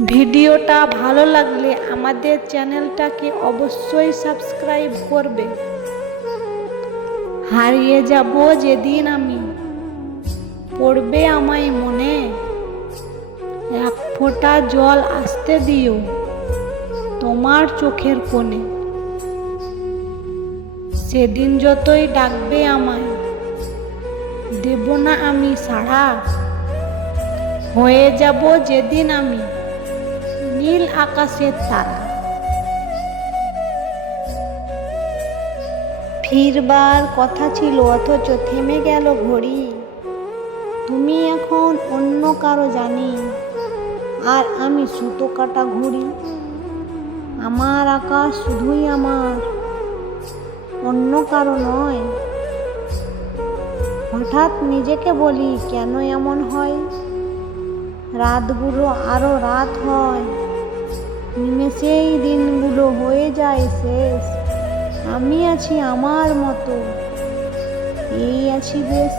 ভিডিওটা ভালো লাগলে আমাদের চ্যানেলটাকে অবশ্যই সাবস্ক্রাইব করবে। হারিয়ে যাব যেদিন আমি, পড়বে আমায় মনে, এক ফোঁটা জল আসতে দিও তোমার চোখের কোণে। সেদিন যতই ডাকবে আমায়, দেব না আমি সাড়া, হয়ে যাব যেদিন আমি নীল আকাশের তারা। ফিরবার কথা ছিল অথচ থেমে গেল ঘড়ি, তুমি এখন অন্য কারো জানি, আর আমি সুতো কাটা ঘুড়ি। আমার আকাশ শুধুই আমার, অন্য কারো নয়। হঠাৎ নিজেকে বলি কেন এমন হয়, রাতগুলো আরো রাত হয়, নিমেষেই দিনগুলো হয়ে যায় শেষ। আমি আছি আমার মতো, এই আছি বেশ।